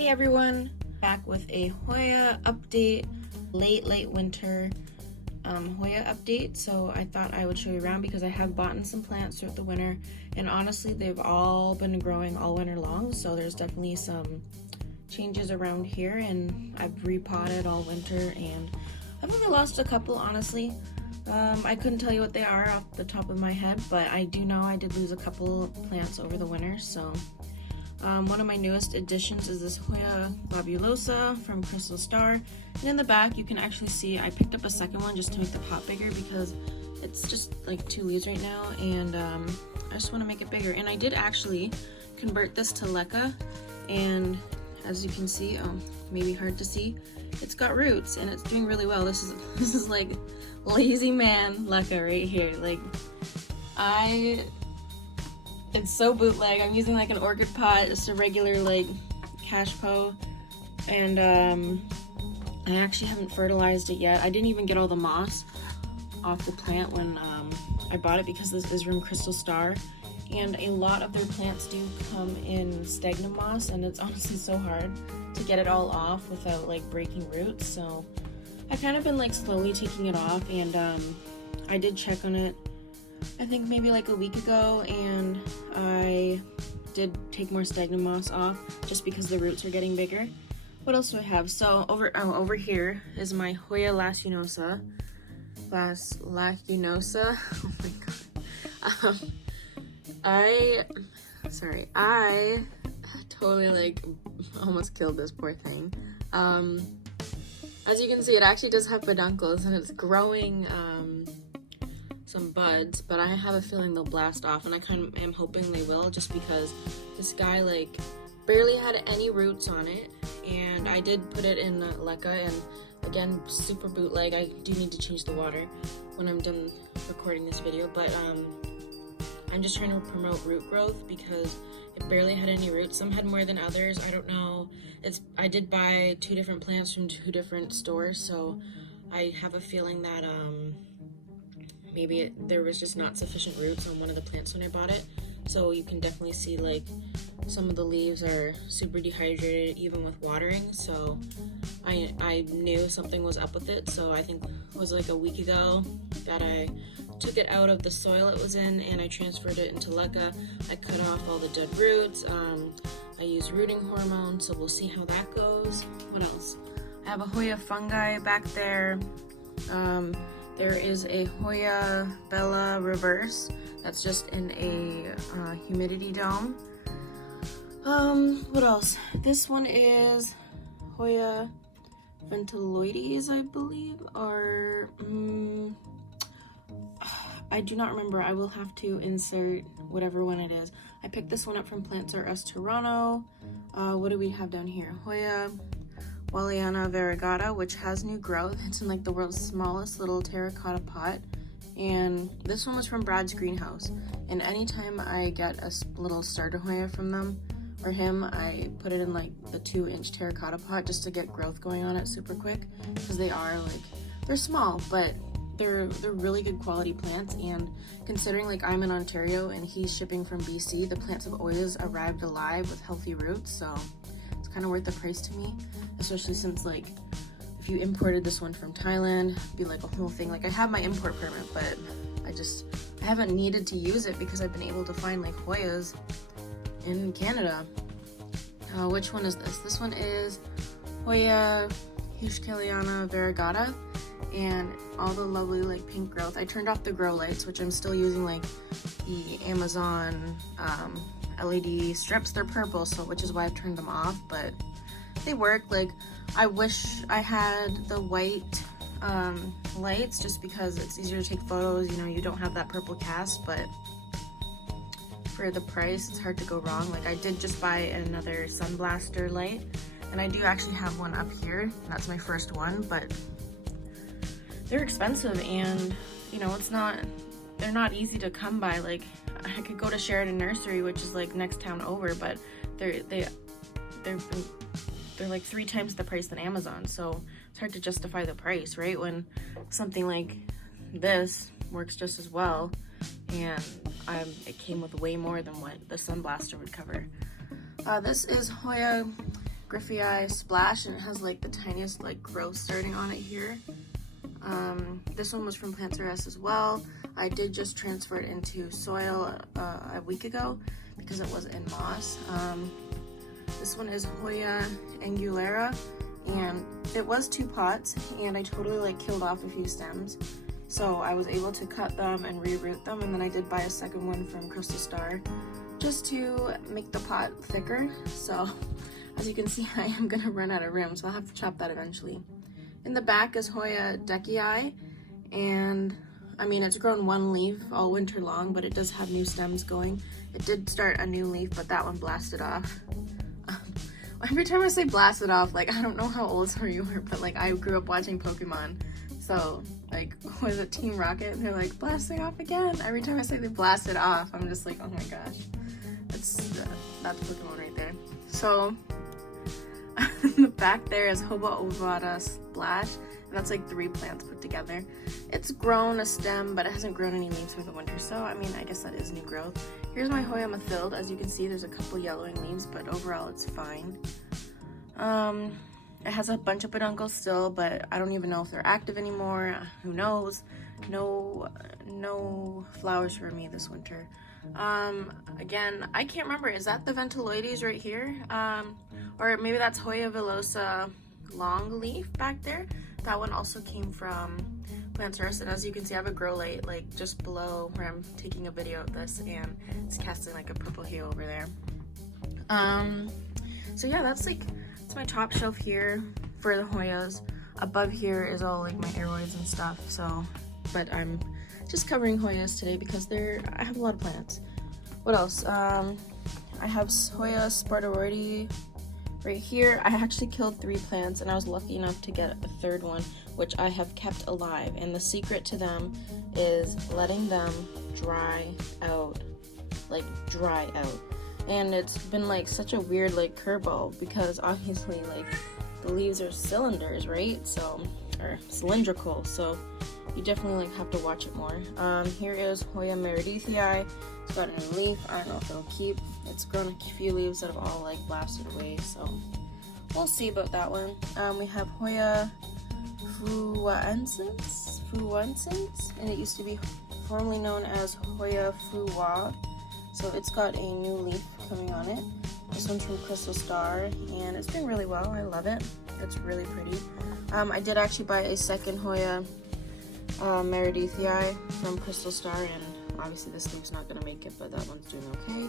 Hey everyone, back with a Hoya update, late winter Hoya update. So I thought I would show you around because I have bought in some plants throughout the winter, and honestly they've all been growing all winter long, so there's definitely some changes around here, and I've repotted all winter and I've only lost a couple, honestly. I couldn't tell you what they are off the top of my head, but I do know I did lose a couple plants over the winter. So one of my newest additions is this Hoya globulosa from Crystal Star, and in the back you can actually see I picked up a second one just to make the pot bigger because it's just like 2 leaves right now, and I just want to make it bigger. And I did actually convert this to leca, and as you can see, maybe hard to see, it's got roots and it's doing really well. This is like lazy man leca right here. Like, it's so bootleg. I'm using like an orchid pot, just a regular like cash po, and I actually haven't fertilized it yet. I didn't even get all the moss off the plant when I bought it because this is from Crystal Star, and a lot of their plants do come in stagnant moss, and it's honestly so hard to get it all off without like breaking roots. So I've kind of been like slowly taking it off, and I did check on it I think maybe like a week ago, and I did take more stagnant moss off just because the roots are getting bigger. What else do I have? So over here is my Hoya lacinosa. Oh my god. I totally like almost killed this poor thing. As you can see, it actually does have peduncles and it's growing some buds, but I have a feeling they'll blast off, and I kind of am hoping they will, just because this guy like barely had any roots on it, and I did put it in leca, and again, super bootleg. I do need to change the water when I'm done recording this video, but I'm just trying to promote root growth because it barely had any roots. Some had more than others, I don't know. I did buy 2 different plants from 2 different stores, so I have a feeling that maybe there was just not sufficient roots on one of the plants when I bought it. So you can definitely see like some of the leaves are super dehydrated even with watering. So I knew something was up with it. So I think it was like a week ago that I took it out of the soil it was in and I transferred it into leca. I cut off all the dead roots. I use rooting hormone, so we'll see how that goes. What else? I have a Hoya fungi back there. There is a Hoya Bella reverse that's just in a humidity dome. What else? This one is Hoya ventiloides, I believe, or I do not remember. I will have to insert whatever one it is. I picked this one up from Plants R Us Toronto. What do we have down here? Hoya Waliana variegata, which has new growth. It's in like the world's smallest little terracotta pot, and this one was from Brad's greenhouse, and anytime I get a little starter Hoya from them or him, I put it in like the 2-inch terracotta pot just to get growth going on it super quick, because they're small, but they're really good quality plants. And considering like I'm in Ontario and he's shipping from BC, the plants have always arrived alive with healthy roots, so it's kind of worth the price to me, especially since like if you imported this one from Thailand, it'd be like a whole thing. Like, I have my import permit, but I haven't needed to use it because I've been able to find like Hoyas in Canada. Which one is this? This one is Hoya Huschkeliana variegata, and all the lovely like pink growth. I turned off the grow lights, which I'm still using like the Amazon LED strips. They're purple, so which is why I've turned them off, but they work. Like, I wish I had the white lights just because it's easier to take photos, you know, you don't have that purple cast, but for the price it's hard to go wrong. Like, I did just buy another sun blaster light, and I do actually have one up here. That's my first one, but they're expensive, and you know, they're not easy to come by. Like, I could go to Sheridan Nursery, which is like next town over, but they're like 3 times the price than Amazon, so it's hard to justify the price, right? When something like this works just as well, and it came with way more than what the Sun Blaster would cover. This is Hoya Griffii Splash, and it has like the tiniest like growth starting on it here. This one was from Plants R Us as well. I did just transfer it into soil a week ago because it was in moss. This one is Hoya angulata, and it was 2 pots, and I totally like killed off a few stems. So I was able to cut them and reroot them, and then I did buy a second one from Crystal Star just to make the pot thicker. So as you can see, I am gonna run out of room, so I'll have to chop that eventually. In the back is Hoya-heads, and I mean, it's grown 1 leaf all winter long, but it does have new stems going. It did start a new leaf, but that one blasted off. Every time I say blasted off, like, I don't know how old some of you are, but like, I grew up watching Pokemon. So like, was it Team Rocket? And they're like, blasting off again. Every time I say they blasted off, I'm just like, oh my gosh. That's Pokemon right there. So in the back there is Hoya-heads Splash. That's like 3 plants put together. It's grown a stem, but it hasn't grown any leaves for the winter, so I mean, I guess that is new growth. Here's my Hoya Mathilde. As you can see, there's a couple yellowing leaves, but overall it's fine. It has a bunch of peduncles still, but I don't even know if they're active anymore. Who knows? No flowers for me this winter. Again, I can't remember. Is that the Ventiloides right here? Or maybe that's Hoya villosa long leaf back there. That one also came from Plants R Us, and as you can see, I have a grow light like just below where I'm taking a video of this, and it's casting like a purple hue over there. So yeah, that's my top shelf here for the Hoyas. Above here is all like my aroids and stuff. So, but I'm just covering Hoyas today because I have a lot of plants. What else? I have Hoya spartaroides right here. I actually killed 3 plants, and I was lucky enough to get a 3rd one, which I have kept alive. And the secret to them is letting them dry out. And it's been like such a weird like curveball because obviously like the leaves are cylinders, right? So, or cylindrical, so you definitely like have to watch it more. Here is Hoya meredithii. It's got a new leaf. I don't know if it'll keep. It's grown a few leaves that have all like blasted away, so we'll see about that one. We have Hoya fuensis, and it used to be formerly known as Hoya fua. So it's got a new leaf coming on it. This one's from Crystal Star, and it's been really well. I love it. It's really pretty. I did actually buy a second Hoya meredithii from Crystal Star, and obviously this leaf's not gonna make it, but that one's doing okay.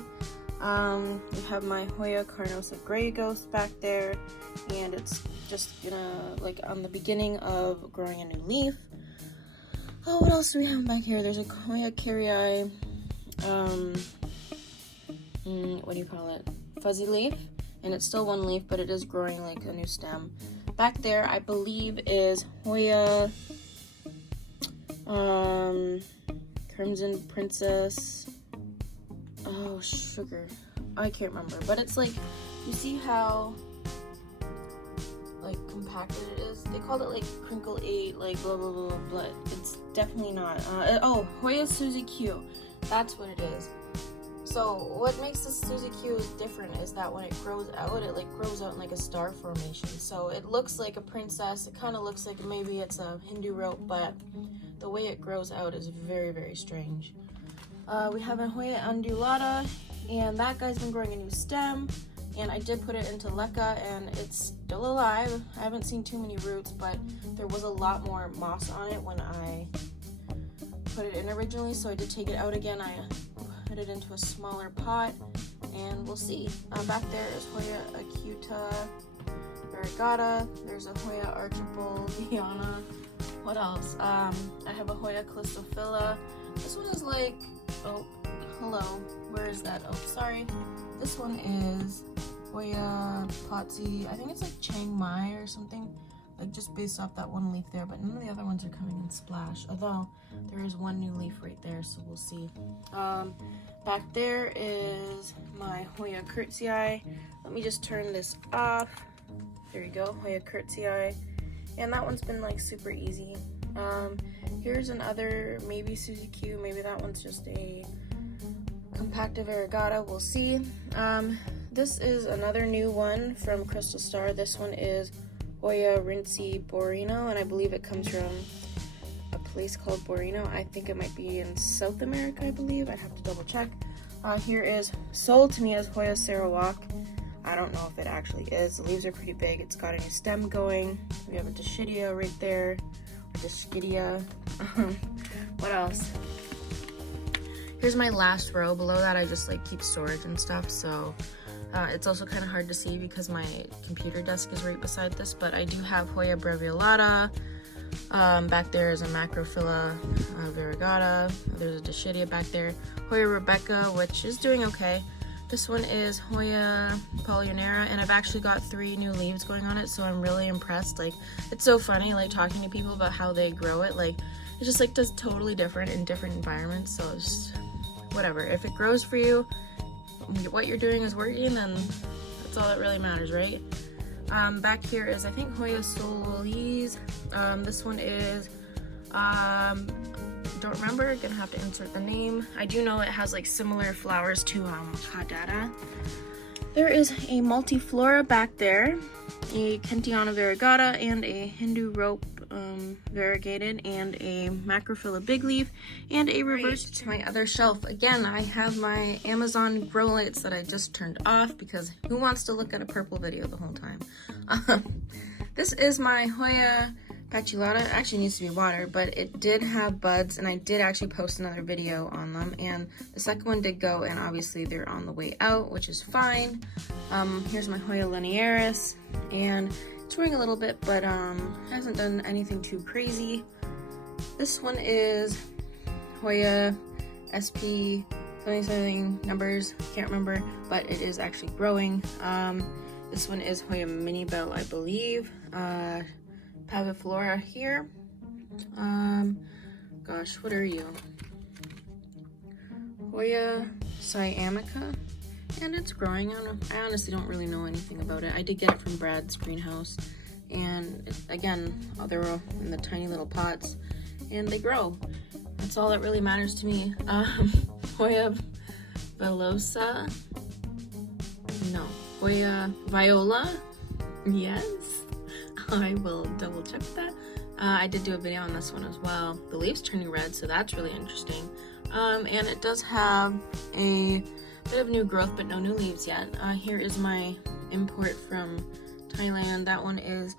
We have my Hoya carnosa gray ghost back there, and it's just gonna like on the beginning of growing a new leaf. Oh, what else do we have back here? There's a Hoya carrii, what do you call it? Fuzzy leaf, and it's still 1 leaf, but it is growing like a new stem. Back there, I believe, is Hoya Crimson Princess. Oh, sugar. I can't remember, but it's like, you see how like compacted it is? They called it like crinkle 8, like blah blah blah blah. It's definitely not. Oh, Hoya Suzy Q. That's what it is. So what makes this Suzy Q different is that when it grows out, it like grows out in like a star formation. So it looks like a princess. It kind of looks like maybe it's a Hindu rope, but the way it grows out is very, very strange. We have a Hoya undulata, and that guy's been growing a new stem, and I did put it into leca, and it's still alive. I haven't seen too many roots, but there was a lot more moss on it when I put it in originally, so I did take it out again. I put it into a smaller pot, and we'll see. Back there is Hoya acuta variegata. There's a Hoya archibald. What else? I have a Hoya callistophila. This one is like, oh, hello. Where is that? Oh, sorry. This one is Hoya Potsy. I think it's like Chiang Mai or something. Like just based off that 1 leaf there, but none of the other ones are coming in splash. Although there is 1 new leaf right there, so we'll see. Back there is my Hoya curtsii. Let me just turn this off. There you go, Hoya curtsii. And that one's been like super easy. Here's another maybe Suzy Q. Maybe that one's just a compacta variegata, we'll see. This is another new one from Crystal Star. This one is Hoya-heads, and I believe it comes from a place called Borino. I think it might be in South America, I believe. I'd have to double check. Here is sold to me as Hoya Sarawak. I don't know if it actually is. The leaves are pretty big. It's got a new stem going. We have a Dischidia right there. Or Dischidia. What else? Here's my last row. Below that, I just like keep storage and stuff. So it's also kind of hard to see because my computer desk is right beside this. But I do have Hoya breviolata. Back there is a Macrophylla variegata. There's a Dischidia back there. Hoya Rebecca, which is doing okay. This one is Hoya polyonera, and I've actually got 3 new leaves going on it, so I'm really impressed. Like, it's so funny, like, talking to people about how they grow it. Like, it just, like, does totally different in different environments, so it's just, whatever. If it grows for you, what you're doing is working, then that's all that really matters, right? Back here is, I think, Hoya Solis. This one is, don't remember, gonna have to insert the name. I do know it has like similar flowers to Hadada. There is a multiflora back there, a Kentiana variegata and a Hindu rope variegated, and a Macrophylla big leaf, and a reverse to my other shelf. Again, I have my Amazon grow lights that I just turned off because who wants to look at a purple video the whole time? This is my Hoya Patulata. It actually needs to be watered, but it did have buds, and I did actually post another video on them, and the second one did go, and obviously they're on the way out, which is fine. Here's my Hoya linearis, and it's growing a little bit, but hasn't done anything too crazy. This one is Hoya SP something numbers, can't remember, but it is actually growing. This one is Hoya Mini Bell, I believe. Paviflora here. Gosh, what are you? Hoya Siamica, and it's growing. I honestly don't really know anything about it. I did get it from Brad's greenhouse, and again, they're in the tiny little pots, and they grow. That's all that really matters to me. Hoya Velosa. No, Hoya Viola. Yes. I will double check that. I did do a video on this one as well. The leaves turning red, so that's really interesting. And it does have a bit of new growth, but no new leaves yet. Here is my import from Thailand. That one is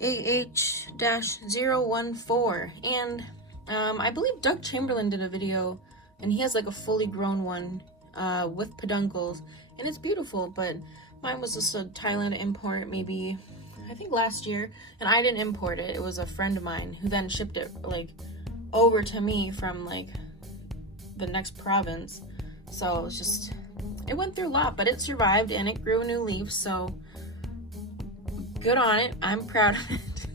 AH-014. And I believe Doug Chamberlain did a video, and he has like a fully grown one with peduncles, and it's beautiful, but mine was just a Thailand import, maybe I think last year, and I didn't import it. It was a friend of mine who then shipped it like over to me from like the next province. So it was just, it went through a lot, but it survived and it grew new leaves, so good on it. I'm proud of it.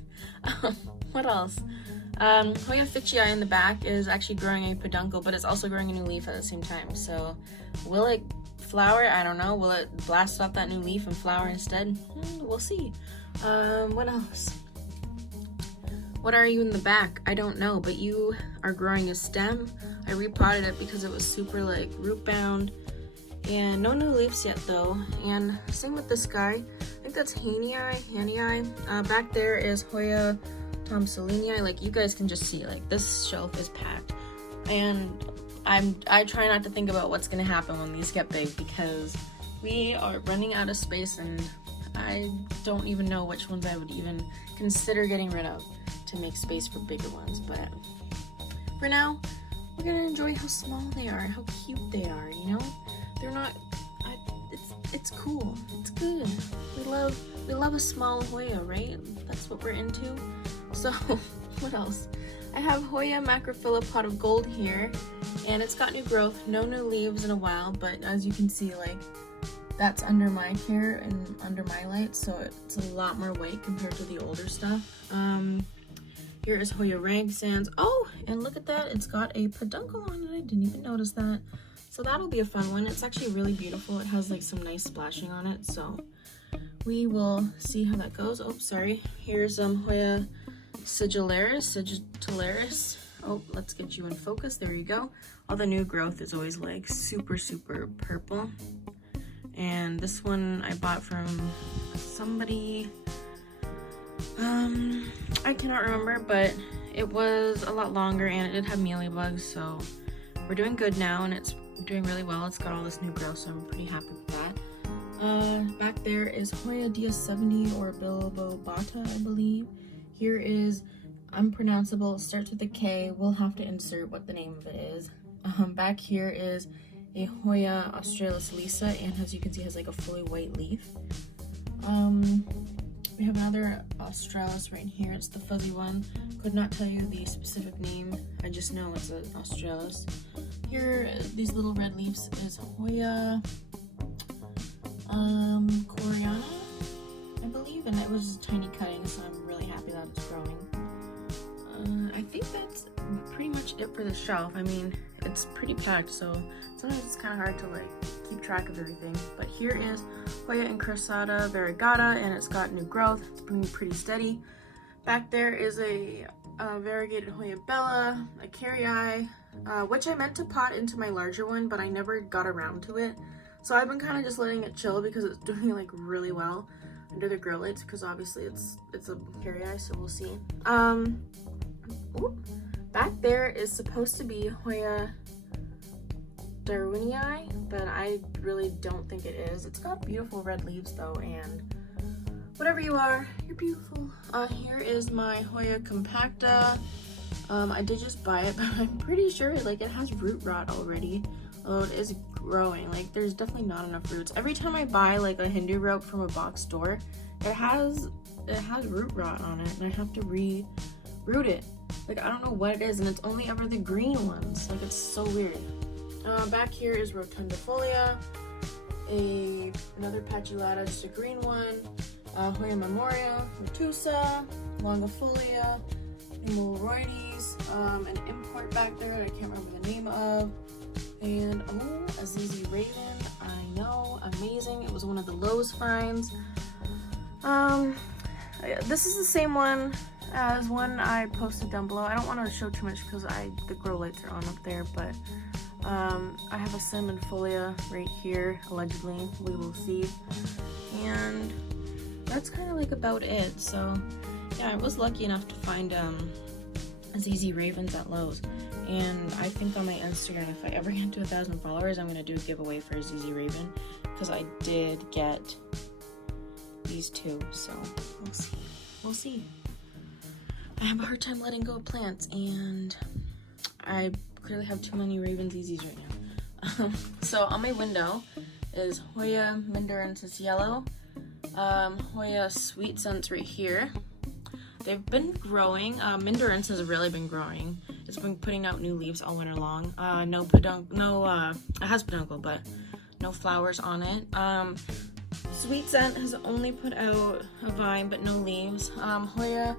What else? Hoya Fictii in the back is actually growing a peduncle, but it's also growing a new leaf at the same time. So will it flower? I don't know. Will it blast off that new leaf and flower instead? We'll see. What else? What are you in the back? I don't know, but you are growing a stem. I repotted it because it was super like root bound, and no new leaves yet though. And same with this guy. I think that's Hanii. Back there is Hoya Thomsonii. Like, you guys can just see, like, this shelf is packed, and I try not to think about what's gonna happen when these get big, because we are running out of space, and I don't even know which ones I would even consider getting rid of to make space for bigger ones. But for now, we're gonna enjoy how small they are, how cute they are, you know? They're not, it's cool, it's good. We love a small Hoya, right? That's what we're into. So, what else? I have Hoya Macrophylla Pot of Gold here, and it's got new growth, no new leaves in a while, but as you can see, like, that's under my care and under my light, so it's a lot more white compared to the older stuff. Here is Hoya Rag Sands. Oh, and look at that, it's got a peduncle on it. I didn't even notice that. So that'll be a fun one. It's actually really beautiful. It has like some nice splashing on it, so we will see how that goes. Oh, sorry. Here's Hoya Sigillaris. Oh, let's get you in focus. There you go. all the new growth is always like super purple. And this one I bought from somebody, I cannot remember, but it was a lot longer and it did have mealybugs, so we're doing good now and it's doing really well. It's got all this new growth, so I'm pretty happy with that. Back there is Hoya DS70 or Bilobata, I believe. Here is unpronounceable, starts with a K. We'll have to insert what the name of it is. Back here is a Hoya Australis Lisa, and as you can see, has like a fully white leaf. We have another Australis right here. It's the fuzzy one. Could not tell you the specific name. I just know it's an Australis. Here, these little red leaves is Hoya Koreana, I believe, and it was tiny cutting, so I'm really happy that it's growing. I think that's pretty much it for the shelf. I mean, it's pretty packed, so sometimes it's kind of hard to like keep track of everything. But here is Hoya Incrustada Variegata, and it's got new growth. It's been pretty steady. Back there is a variegated Hoya Bella, a Carrii, which I meant to pot into my larger one, but I never got around to it. So I've been kind of just letting it chill because it's doing like really well under the grow lights, because obviously it's a Carrii, so we'll see. Back there is supposed to be Hoya Darwinii, but I really don't think it is. It's got beautiful red leaves though, and whatever you are, you're beautiful. Here is my Hoya Compacta. I did just buy it, but I'm pretty sure like it has root rot already. Oh, it is growing. Like there's definitely not enough roots. Every time I buy like a Hindu rope from a box store, it has root rot on it, and I have to re-root it. Like I don't know what it is, and it's only ever the green ones. Like it's so weird. Back here is Rotundifolia, another Patulata, just a green one. Hoya Memoria, Retusa, Longifolia, Varieties, an import back there that I can't remember the name of. And a ZZ Raven, I know, amazing. It was one of the Lowe's finds. This is the same one as one I posted down below. I don't want to show too much because the grow lights are on up there, but I have a Cinnamon-folia right here, allegedly. We will see. And that's kind of like about it. So yeah, I was lucky enough to find ZZ Ravens at Lowe's. And I think on my Instagram, if I ever get to 1,000 followers, I'm going to do a giveaway for a ZZ Raven, because I did get these two, so we'll see. We'll see. I have a hard time letting go of plants, and I clearly have too many Raven ZZs right now. So on my window is Hoya Mindorensis Yellow, Hoya Sweet Scents right here. They've been growing. Mindorensis has really been growing. It's been putting out new leaves all winter long. It has peduncle, but no flowers on it. Sweet Scent has only put out a vine, but no leaves. Hoya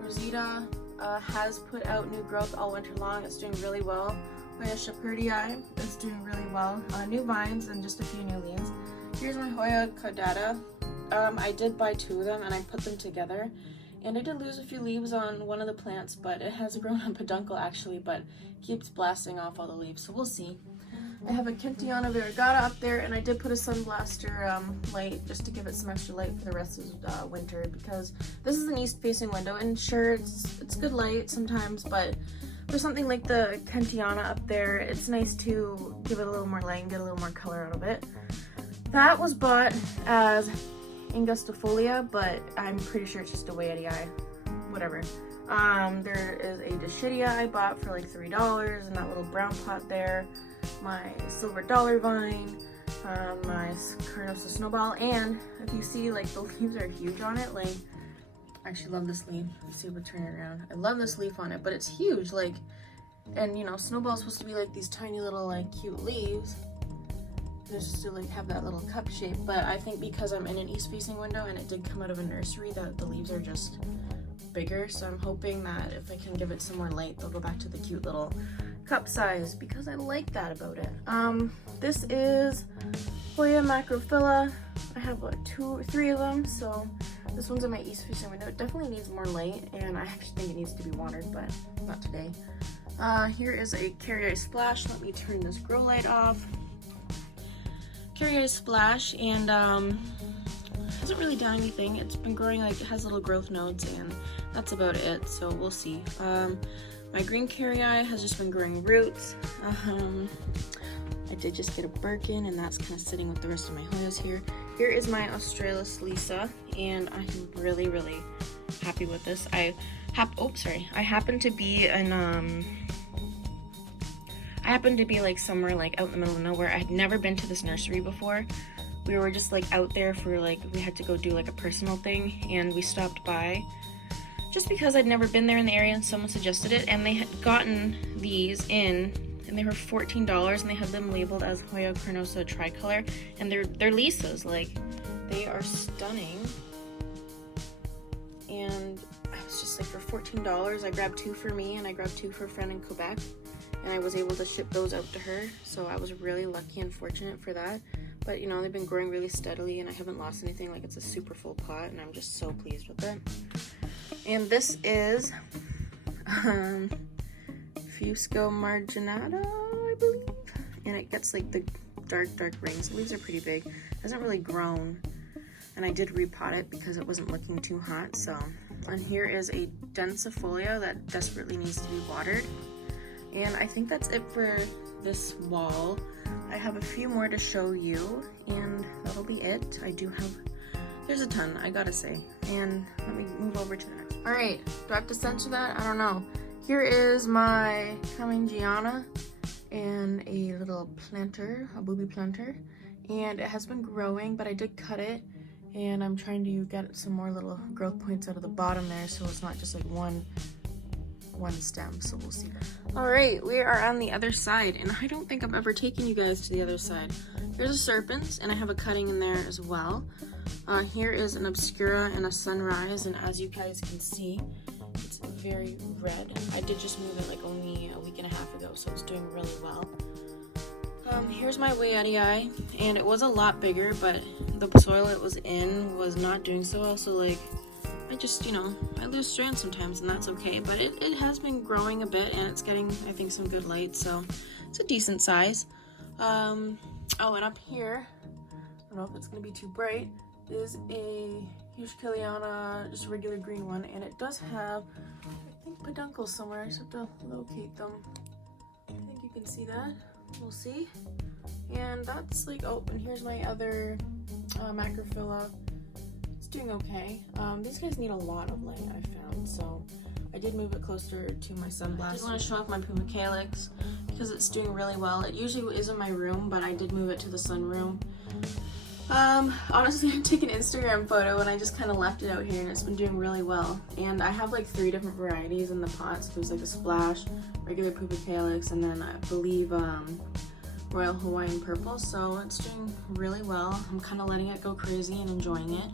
Rosita has put out new growth all winter long. It's doing really well. Hoya Shepherdii is doing really well. New vines and just a few new leaves. Here's my Hoya Caudata. I did buy two of them and I put them together. And I did lose a few leaves on one of the plants, but it has grown on peduncle actually, but keeps blasting off all the leaves, so we'll see. I have a Kintiana Variegata up there, and I did put a sunblaster light just to give it some extra light for the rest of winter, because this is an east-facing window, and sure, it's good light sometimes, but for something like the Kintiana up there, it's nice to give it a little more light and get a little more color out of it. That was bought as Angustifolia, but I'm pretty sure it's just a Hoya, whatever. There is a Dischidia I bought for like $3 in that little brown pot there. My silver dollar vine, my Carnosa snowball, and if you see, like, the leaves are huge on it. Like, I actually love this leaf. Let's see if we turn it around. I love this leaf on it, but it's huge. Like, and you know, snowball's supposed to be like these tiny little like cute leaves. Just to like have that little cup shape, but I think because I'm in an east-facing window and it did come out of a nursery, that the leaves are just bigger. So I'm hoping that if I can give it some more light, they'll go back to the cute little cup size, because I like that about it. This is Hoya Macrophylla. I have like 2 or 3 of them, so this one's in my east-facing window. It definitely needs more light, and I actually think it needs to be watered, but not today. Here is a Carry Splash. Let me turn this grow light off. Carry Splash, and hasn't really done anything. It's been growing, like, it has little growth nodes, and that's about it, so we'll see. My green Carry has just been growing roots. I did just get a Birkin, and that's kind of sitting with the rest of my Hoyas here. Here is my Australis Lisa, and I'm really, really happy with this. I happen to be in like somewhere like out in the middle of nowhere. I had never been to this nursery before. We were just like out there for like, we had to go do like a personal thing, and we stopped by just because I'd never been there in the area and someone suggested it, and they had gotten these in and they were $14, and they had them labeled as Hoya Carnosa tricolor, and they're Lisas. Like, they are stunning. And I was just like, for $14, I grabbed 2 for me and I grabbed 2 for a friend in Quebec, and I was able to ship those out to her, so I was really lucky and fortunate for that. But you know, they've been growing really steadily and I haven't lost anything. Like, it's a super full pot and I'm just so pleased with it. And this is Fusco Marginato, I believe, and it gets like the dark rings. The leaves are pretty big. It hasn't really grown, and I did repot it because it wasn't looking too hot. So, and here is a densifolia that desperately needs to be watered. And I think that's it for this wall. I have a few more to show you, and that'll be it. I do have, there's a ton, I gotta say. And let me move over to the next. All right, do I have to censor that? I don't know. Here is my Camingiana and a little planter, a booby planter. And it has been growing, but I did cut it, and I'm trying to get some more little growth points out of the bottom there, so it's not just like one stem, so we'll see that. All right, we are on the other side, and I don't think I've ever taken you guys to the other side. Here's a Serpents, and I have a cutting in there as well. Here is an Obscura and a Sunrise, and as you guys can see, it's very red. I did just move it like only a week and a half ago, so it's doing really well. Here's my Hoya-heads, and it was a lot bigger, but the soil it was in was not doing so well, so like, I just, you know, I lose strands sometimes, and that's okay, but it has been growing a bit, and it's getting, I think, some good light, so it's a decent size. Oh, and up here, I don't know if it's going to be too bright, is a huge Kiliana, just a regular green one, and it does have, I think, peduncles somewhere. I just have to locate them. I think you can see that. We'll see. And that's like, oh, and here's my other Macrophylla. It's doing okay. These guys need a lot of light, I found, so I did move it closer to my sunblast. I just want to show off my Puma Calyx because it's doing really well. It usually is in my room, but I did move it to the sunroom. Honestly, I took an Instagram photo and I just kind of left it out here, and it's been doing really well. And I have like 3 different varieties in the pot. So there's like a Splash, regular Puma Calyx, and then I believe Royal Hawaiian Purple. So it's doing really well. I'm kind of letting it go crazy and enjoying it.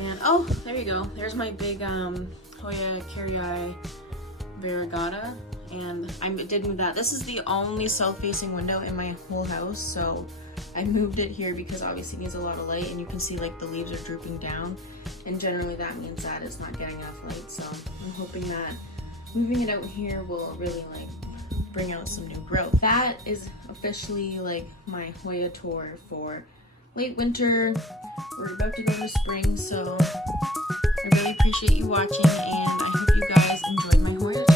And oh, there you go. There's my big Hoya Carry Variegata, and I did move that. This is the only south-facing window in my whole house, so I moved it here because obviously it needs a lot of light, and you can see like the leaves are drooping down, and generally that means that it's not getting enough light, so I'm hoping that moving it out here will really like bring out some new growth. That is officially like my Hoya tour for late winter. We're about to go to spring, so I really appreciate you watching, and I hope you guys enjoyed my Hoya tour.